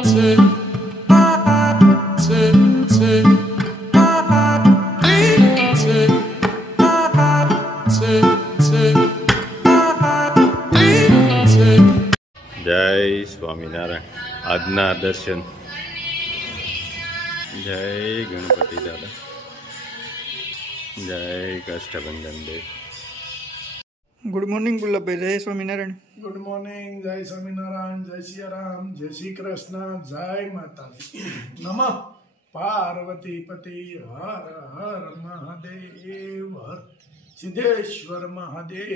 જય સ્વામિનારાયણ. આજના દર્શન. જય ગણપતિ દાદા. જય કષ્ટભંજન દેવ. Good morning Gulabbhai. જય સ્વામિનારાયણ. Good morning. જય સ્વામિનારાયણ. જય સિયારામ. જય શ્રી કૃષ્ણ. જય માતાજી. નમઃ પાર્વતી પતિ. હર હર મહાદેવ. સિદ્ધેશ્વર મહાદેવ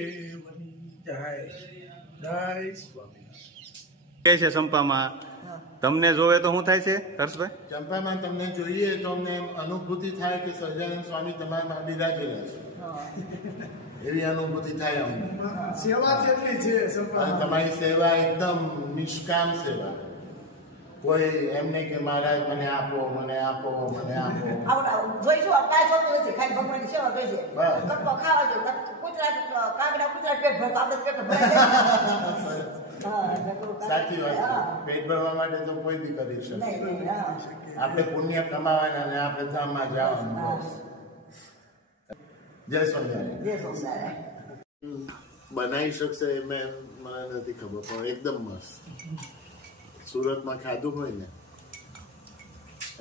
જય. જય સ્વામિનારાયણ. કે છે સંપામાં તમને જોવે તો શું થાય છે હર્ષભાઈ? ચંપામાં તમને જોઈએ તો અમને અનુભૂતિ થાય કે સહજાનંદ સ્વામી તમારા બિરાજેલા છે, એવી અનુભૂતિ થાય અમને. સેવા જેટલી છે અને તમારી સેવા એકદમ નિષ્કામ સેવા. કોઈ એમ નહીં કે મહારાજ મને આપો, મને આપો, મને આપો. જોઈશું કાંઈ જોતું નથી, ખાલી ભગવાનની સેવા જોઈ છે. કટકો ખાવા જોઈએ, કૂતરા કાગડા કૂતરા પેટ ભરતો આપણે પેટ ભરાય. સાચી વાત છે. પેટ ભરવા માટે તો કોઈ બી કરી શકે. આપણે પુણ્ય કમાવાના ને આપણે ધામમાં જવાનું. જય સ્વામિનારાયણ. જય સ્વામિનારાયણ. બનાવી શકશે મને નથી ખબર, પણ એકદમ મસ્ત. સુરતમાં ખાધું હોય ને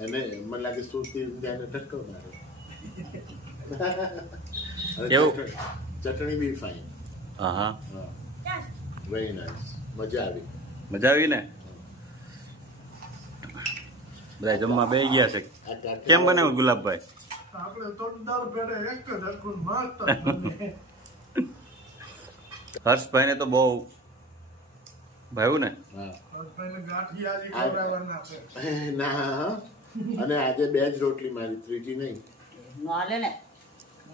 એને મને લાગે સુરતી ત્યાંને ટક્કર મારે. ચટણી બી ફાઇન. હા, વેરી નાઇસ. મજા આવી. મજા આવી ને? બધા જમવા બે ગયા છે. કેમ બનાવ્યું ગુલાબભાઈ? આપણે તો દર પેડે એક જ હરખું મસ્ત. હર્ષભાઈ ને તો બહુ ભાવ્યું ને? ગાંઠિયાજી ખવડાવવાના છે. ના, અને આજે બે જ રોટલી મારી, ત્રીજી નહીં.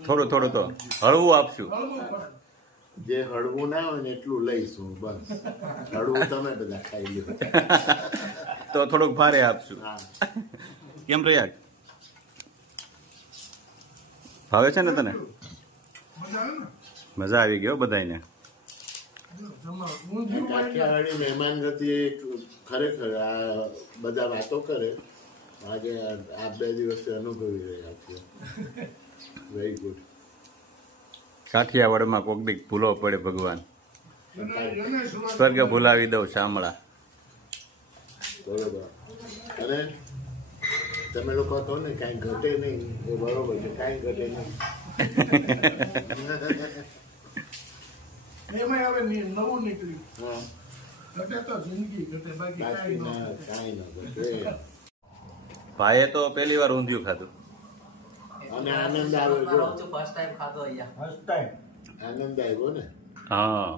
થોડું થોડું તો હળવું આપશું. જે હળવું ના હોય ને એટલું લઈશું બસ. હળવું તમે બધા ખાઈ લો તો થોડુંક ભારે આપશું. કેમ રહ્યા? ભાવે છે ને તને? મજા આવી ગયો બધાને. કાઠિયાવાડી મહેમાન હતી ખરેખર. આ બધા વાતો કરે, આજે આ 2 દિવસથી અનુભવી રહ્યા છીએ. Very good. કાઠિયાવાડમાં કોક દીક ભૂલો પડે ભગવાન. સ્વર્ગ ભૂલાવી દઉં શામળા. બરોબર. અને તમે લોકો કહો ને કાંઈ ઘટે નહીં, એ બરોબર છે. કાંઈ ઘટે નહીં. એમાં હવે નવું નીકળ્યું. ઘટે તો જિંદગી ઘટે, બાકી કાંઈ ન ઘટે. ભાઈએ તો પહેલી વાર ઊંધિયું ખાધું અને આનંદ આવ્યો. જો ફર્સ્ટ ટાઈમ ખાધો અહીંયા. ફર્સ્ટ ટાઈમ આનંદ આવ્યો ને? હા,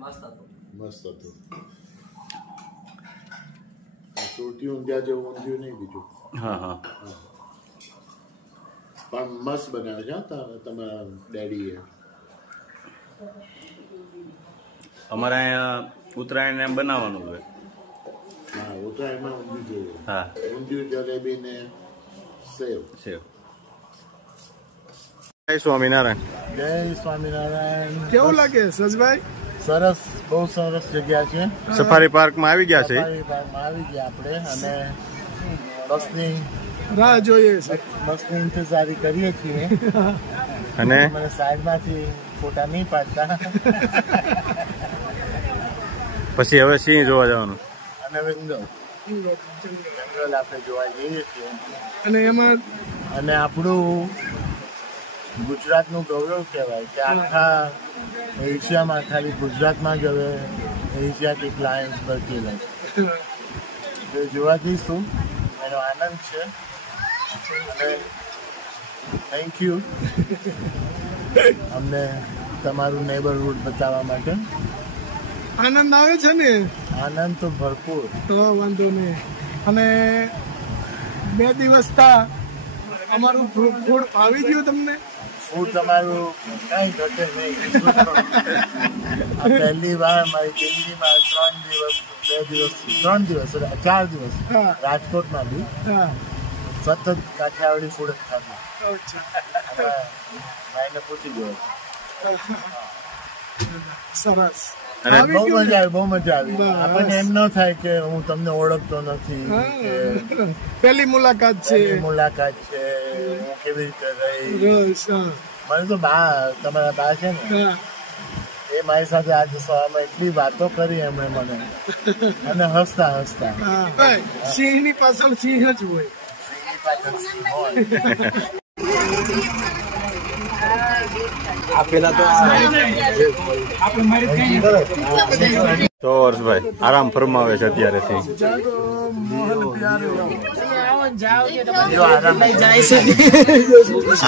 મસ્ત હતું. મસ્ત હતું. સુરતી ઊંધિયા જેવું ઊંધિયું નહીં બીજું. હા હા. પણ મસ્ત બનાવે છે તમારા ડેડીએ. અમારે અહીંયા ઉત્તરાયણ એમ બનાવવાનું હોય. હા, ઉત્તરાયણમાં ઊંધિયું જોઈએ. હા, ઊંધિયું, જલેબી ને સેવ. સેવ. જય સ્વામિનારાયણ. જય સ્વામિનારાયણ. કેવું લાગે સજભાઈ? સરસ, બહુ સરસ જગ્યા છે. સફારી પાર્કમાં આવી ગયા છે. સફારી પાર્કમાં આવી ગયા આપણે, અને બસની રાહ જોઈએ છે. બસની ઇંતજારી કરીએ છીએ. અને મને સાઈડમાંથી ફોટા નહીં પાડતા. પછી હવે સિંહ જોવા જવાનું. અને જંગલ આપણે જોવા જઈએ છીએ. અને એમાં અને આપણું ગુજરાતનું ગૌરવ કહેવાય કે આખા એશિયામાં ખાલી ગુજરાતમાં જ હવે એશિયાટિક લાયન્સ બચેલા છે. જોવા જઈશું, એનો આનંદ છે. અને થેન્ક યુ અમને તમારું નેબરહુડ બતાવવા માટે. આનંદ આવે છે ને? આનંદ તો ભરપૂર. તો વાંધો નહીં. અને 2 દિવસ તા અમારું ફૂડ આવી ગયું તમને? ફૂડ તમારું કઈ ઘટે નહીં. પહેલી વાર મારી જિંદગીમાં 3 દિવસ 4 દિવસ રાજકોટમાં બી સતત કાઠિયાવાડી ફૂડ જ ખાધું. ભાઈને પૂછી ગયો. સરસ. અને આવી બહુ ગયું મજા ને? આવી, બહુ મજા આવી. બસ. આપણને એમ ન થાય કે હું તમને ઓળખતો નથી કે હા. પહેલી મુલાકાત છે. પહેલી મુલાકાત છે, હું કેવી રીતે રહી. બસ, હા. મને તો બા, તમારા બા છે ને, હા. એ મારી સાથે આજે સવારમાં એટલી વાતો કરી એમણે મને, અને હસતા હસતા. હા. ભાઈ, સિંહની પાછળ સિંહ જ હોય. સિંહની પાછળ સિંહ હોય. તો હર્ષભાઈ આરામ ફરમાવે છે અત્યારેથી. જાગો મોહન પ્યારો. લિયો આરામ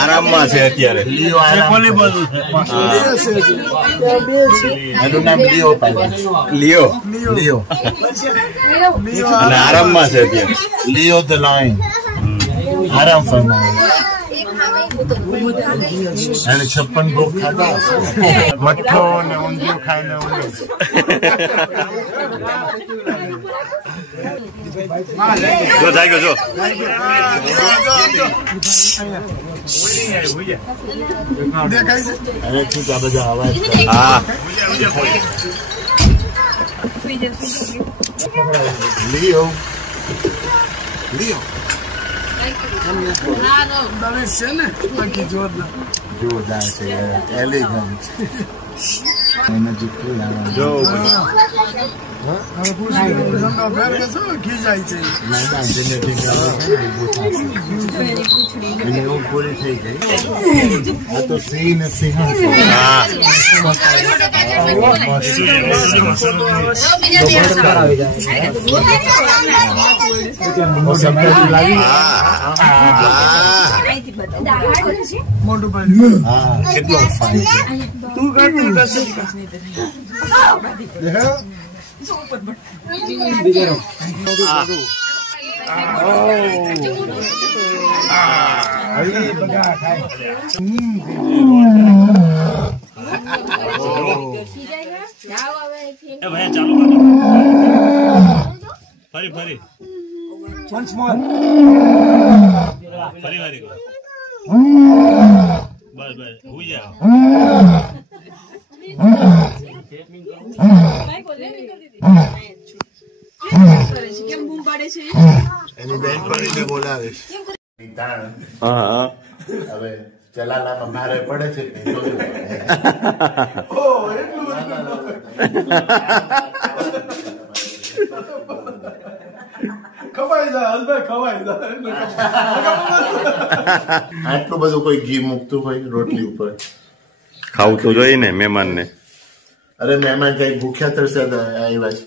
આરામમાં છે અત્યારે. લિયો આરામ. એનું નામ લિયો પાડ્યું. લિયો લિયો અને આરામમાં છે અત્યારે. લિયો ધ લાયન આરામ ફરમાવે. એને 56 ભોગ ખાધા, મઠ્ઠો ને ઊંધિયું ખાઈને ઊંઘે. જો જાગ્યો જો. દેખાય છે? અને ઠીક આ બધા અવાજ કરે. હા લિયો લિયો તમે છે ને બાકી જોરદાર. જોરદાર છે, એલિગન્ટ. એને જીતવું લાવવાનું. જો હવે પૂછી ઝંડો ફેર કે શું ખીજાય છે? ના ના જેનેટિક એને એવું પૂરી થઈ ગઈ. આ તો સિંહ ને સિંહણ છે. હા મોટું ભાઈ હા કેટલો ફાઇન છે. તું કરતું કશું એની બેનપણીને બોલાવીશ. હા હવે ચલાલામાં મારે પડે છે કે જોયું. ખવાઈ જાય હસભાઈ ખવાઈ જાય. આટલું બધું કોઈ ઘી મૂકતું હોય રોટલી ઉપર? ખાવું તો જોઈએ ને મહેમાનને. અરે મહેમાન કઈ ભૂખ્યા તરસ્યા આવ્યા છે.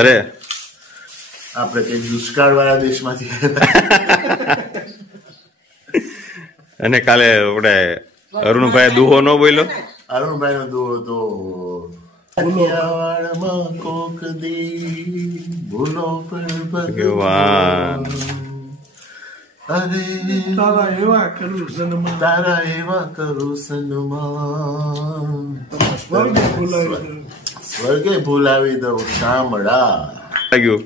અરે આપણે કઈ દુષ્કાળ વાળા દેશમાંથી અને કાલે આપણે અરુણભાઈ દુહો ન બોલ્યો. અરુણભાઈ નો દુહો તો કાઠિયાવાડમાં કોક દી ભૂલો પર ભગવાન. અરે તારા એવા કરું સન્માન. તારા એવા કરું સન્માન. સ્વર્ગે ભૂલાવી દઉં. સ્વર્ગે ભૂલાવી દઉં શામળા. લાગ્યું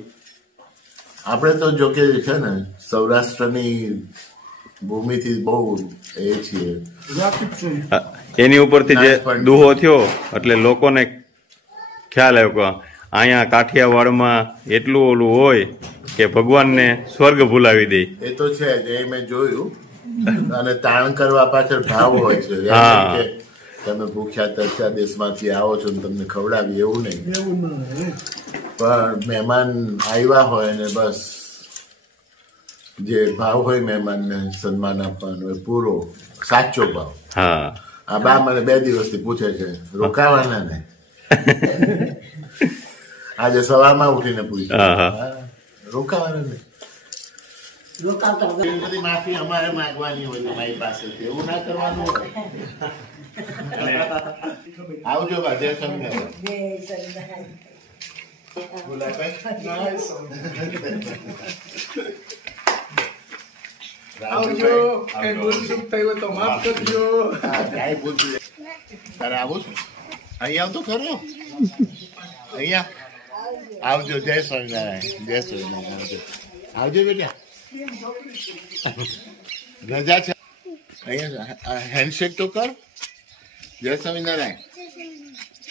આપણે તો જોકે છે ને સૌરાષ્ટ્રની ભૂમિથી બહુ એ છીએ. વાકેફ છું. એની ઉપરથી જે દુહો થયો એટલે લોકોને ખ્યાલ આવ્યો કે અહીંયા કાઠિયાવાડમાં એટલું ઓલું હોય કે ભગવાનને સ્વર્ગ ભૂલાવી દે. એ તો છે જ, એ મેં જોયું. અને તાણ કરવા પાછળ ભાવ હોય છે. એમ હા. નહીં કે તમે ભૂખ્યા તરસ્યા દેશમાંથી આવો છો ને તમને ખવડાવી એવું નહીં. એવું ના પણ મહેમાન આવ્યા હોય ને બસ જે ભાવ હોય મહેમાનને સન્માન આપવાનો એ પૂરો સાચો ભાવ. હા આ બા મને 2 દિવસથી પૂછે છે રોકાવાના ને. આજે સવારમાં ઉઠીને પૂછ્યું હા હા રોકાવાના ને. એવી બધી માફી અમારે માંગવાની હોય તમારી પાસેથી, એવું ના કરવાનું હોય. આવજો બા, જય સ્વામિનારાયણ. આવજો. કઈ ભૂલ ચૂક થઈ હોય તો માફ કરજો. કાંઈ પૂછ્યું તારે આવું છું અહીંયા આવતો ખરો. અહીંયા આવજો. જય સ્વામિનારાયણ. જય સ્વામિનારાયણ. આવજો બેટા. રજા છે અહીંયા હેન્ડશેક તો કર. જય સ્વામિનારાયણ.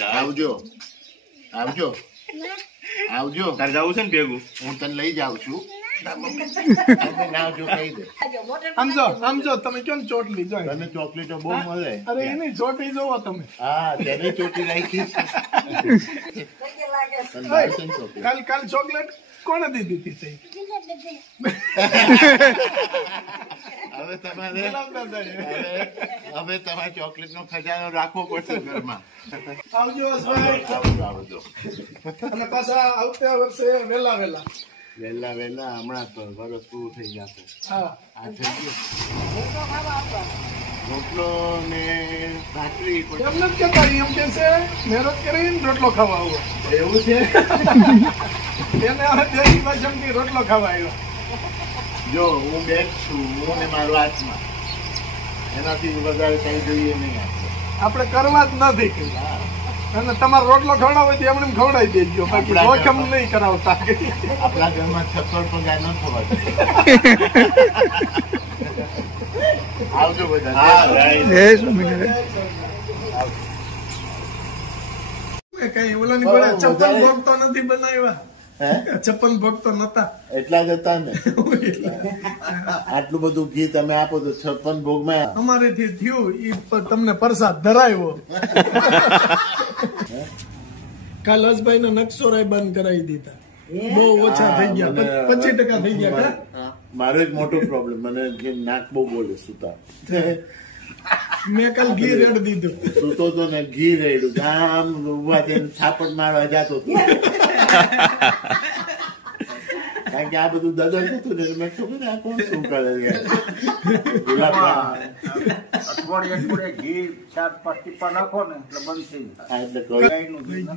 આવજો આવજો આવજો. તારે જવું છે ને ભેગું? હું તને લઈ જાઉં છું. આવજો કહી દે. સમજો તમે કેમ ચોટલી જોઈ તને ચોકલેટો બહુ મળે. અરે એની ચોટલી જોવો તમે. હા તેને ચોટી રાખી. કાલ ચોકલેટ કોને દીધી હતી? હવે તમારે ચોકલેટ નો ખજાનો રાખવો પડશે ઘરમાં. આવજો હસભાઈ. આવજો. અને પાછા આવતા વર્ષે વેલા વહેલા હમણાં તો વરસ પૂરું થઈ જશે. હા આ થઈ ગયું. રોટલો ને ભાખરી. એમ નથી કેતા, એમ કે છે મહેનત કરીને રોટલો ખાવા આવો. એવું છે? એને હવે દેશી ભાષામાં રોટલો ખાવા આવ્યો. જો હું બેઠ છું, હું ને મારો આત્મા, એનાથી વધારે કઈ જોઈએ નહીં. આપણે કરવા જ નથી. અને તમારો રોટલો ખવડાવો હોય તો એમને ખવડાવી દેજો, બાકી જોખમ નહીં કરાવતા. આપણા ઘરમાં છપ્પર પગાર ન થવા દે. આવજો બધા. જય સ્વામિનારાયણ. કઈ ઓલાની ઘોડે 56 ભોગ તો નથી બનાવ્યા. 56 ભોગ તો નતા. એટલા જ હતા ને. આટલું બધું ઘી તમે આપો તો 56 ભોગમાં. અમારેથી થયું એ તમને પ્રસાદ ધરાવ્યો. કાલ હસભાઈ નો નકશોરાય બંધ કરાવી દીધા. બહુ ઓછા થઈ ગયા, 25% થઈ ગયા. મારો એક મોટો પ્રોબ્લેમ, મને નાક બહુ બોલે સુતા. મેં કાલ ઘી રેડ દીધું. સુતો તો ને ઘી રેડ્યું. આમ ઉભા થઈને થાપડ મારવા જતો હતો. કારણ કે આ બધું દદર થતું ને મેં ખબર આ કોણ શું કરે છે. અઠવાડિયે ઘી 4-5 ટીપા નાખો ને એટલે બંધ થઈ જાય.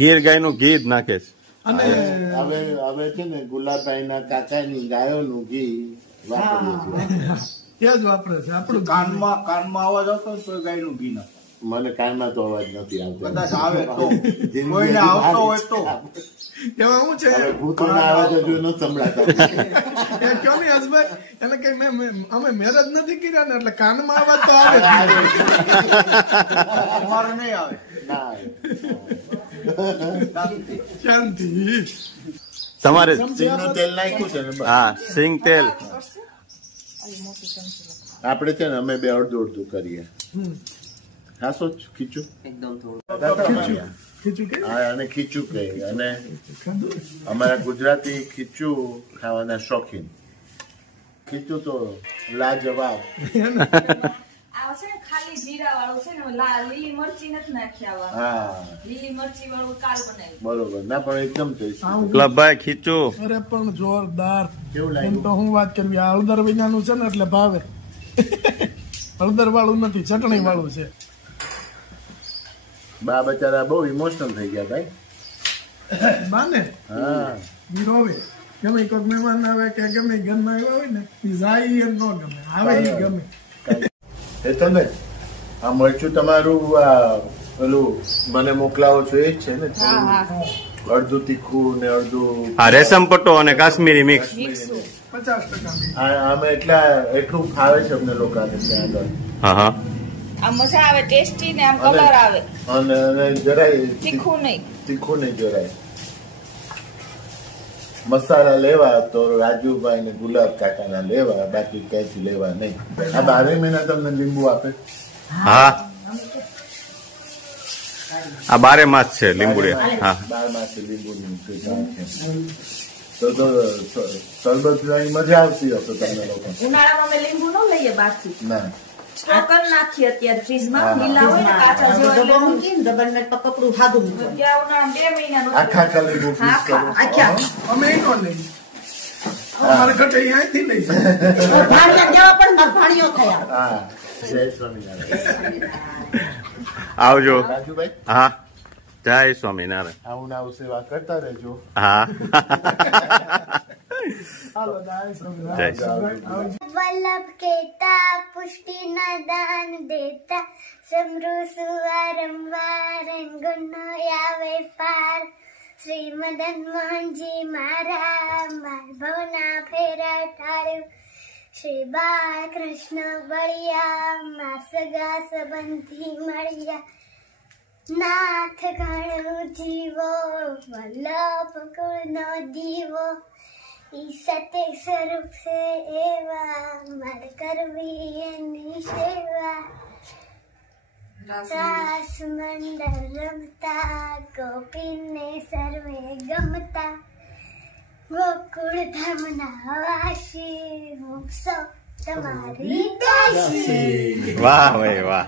ગીર ગાયનું ઘી જ નાખે છે. અને હવે છે ને ગુલાબભાઈ ના કાકાની ગાયોનું ઘી વાપરીએ છીએ. એ જ વાપરે છે. આપણું કાનમાં અવાજ આવતો તો ગાયનું ઘી નાખો. મને કાનમાં તો અવાજ નથી આવતો. કદાચ આવે તો કોઈને આવતો હોય તો. એમાં શું છે, ભૂતોના અવાજ હજુ ન સંભળાતા. એ કયો ને હસભાઈ, એને કઈ અમે મેરેજ નથી કર્યા ને એટલે કાનમાં અવાજ તો આવે. અમારે નહીં આવે. ના આવે. શાંતિ. તમારે સિંગનું તેલ નાખ્યું છે ને? હા, સિંગ તેલ. આપણે છે ને અમે બે અડધું કરીએ. ખાસો ખીચું એકદમ થોડું ખીચું કે હા, અને ખીચું કહે. અને અમારા ગુજરાતી ખીચું ખાવાના શોખીન. ખીચું તો લાજવાબ. આ છે ને ખાલી જીરા વાળું છે ને, લીલી મરચી નથી નાખ્યા. હા લીલી મરચી વાળું કાલ બનાવ્યું. બરોબર. ના પણ એકદમ ટેસ્ટી. ગુલાબભાઈ ખીચું. અરે પણ જોરદાર. કેવું એમ લાગ્યું? તો હું વાત કરવી, આ હળદર વિનાનું છે ને એટલે ભાવે. હળદર વાળું નથી, ચટણી વાળું છે. બા બચારા બહુ ઇમોશનલ થઈ ગયા ભાઈ. બાને હા રોવે. ગમે કોઈક મહેમાન આવે કે ગમે ઘરમાં આવ્યા હોય ને, જાય એમ ન ગમે, આવે એ ગમે. એ તો ને આ મરચું તમારું પેલું મને મોકલાવો છો એ જ છે ને? અડધું તીખું ને અડધું હા, રેશમ પટ્ટો અને કાશ્મીરી મિક્સ. 50%. આમે એટલું ફાવે છે અમને લોકોને ત્યાં આગળ. હા હા, આમ મજા આવે, ટેસ્ટી ને આમ કલર આવે. અને જરાય તીખું નહીં. જરાય. મસાલા લેવા તો રાજુભાઈ ને ગુલાબ કાકાના લેવા, બાકી ક્યાંથી લેવા નહીં. આ 12 મહિના તમને લીંબુ આપે? હા, આ 12 માસ છે લીંબુડી. હા, 12 માસે લીંબુ તો શરબત પીવાની મજા આવતી હશે તમને લોકો? ઉનાળામાં અમે લીંબુ ન લઈએ બહારથી. ના, સ્ટોક કરી નાખીએ અત્યારે ફ્રીજમાં. લીલા હોય ને કાચા જેવા એટલે કપડું ખાધું ત્યાં ઉનાળામાં 2 મહિનાનું આખા લીંબુ ફ્રીઝ કરો. અમે એ નો લઈએ. અમારે ઘટે અહીંયાથી લઈ જાય. ભાણિયા દેવા પણ ભાણિયો થયા. હા, જય સ્વામિનારાયણ. આવજો. રાજુભાઈ હા, જય સ્વામિનારાયણ. આવું ને આવું સેવા કરતા રહેજો. હા. હાલો, જય જય સ્વામિનારાયણ. वल्लभ केता पुष्टि न दान देता समृ सुवारंवार गुण यावे पार श्री मदन मोहनजी मारा भवना फेरा ठाड़્યું શ્રી બાળકૃષ્ણ બળિયા માં સગા સંબંધી મળ્યા નાથ ઘણું જીવો વલ્લભ ગુણનો દીવો ઈ સતે સ્વરૂપ છે એવા માર કરવી એની સેવા રાસ મંડળ રમતા ગોપીને સર્વે ગમતા ગોકુળ ધામના વાસી હું સૌ તમારી દાસી. વાહ ભાઈ વાહ.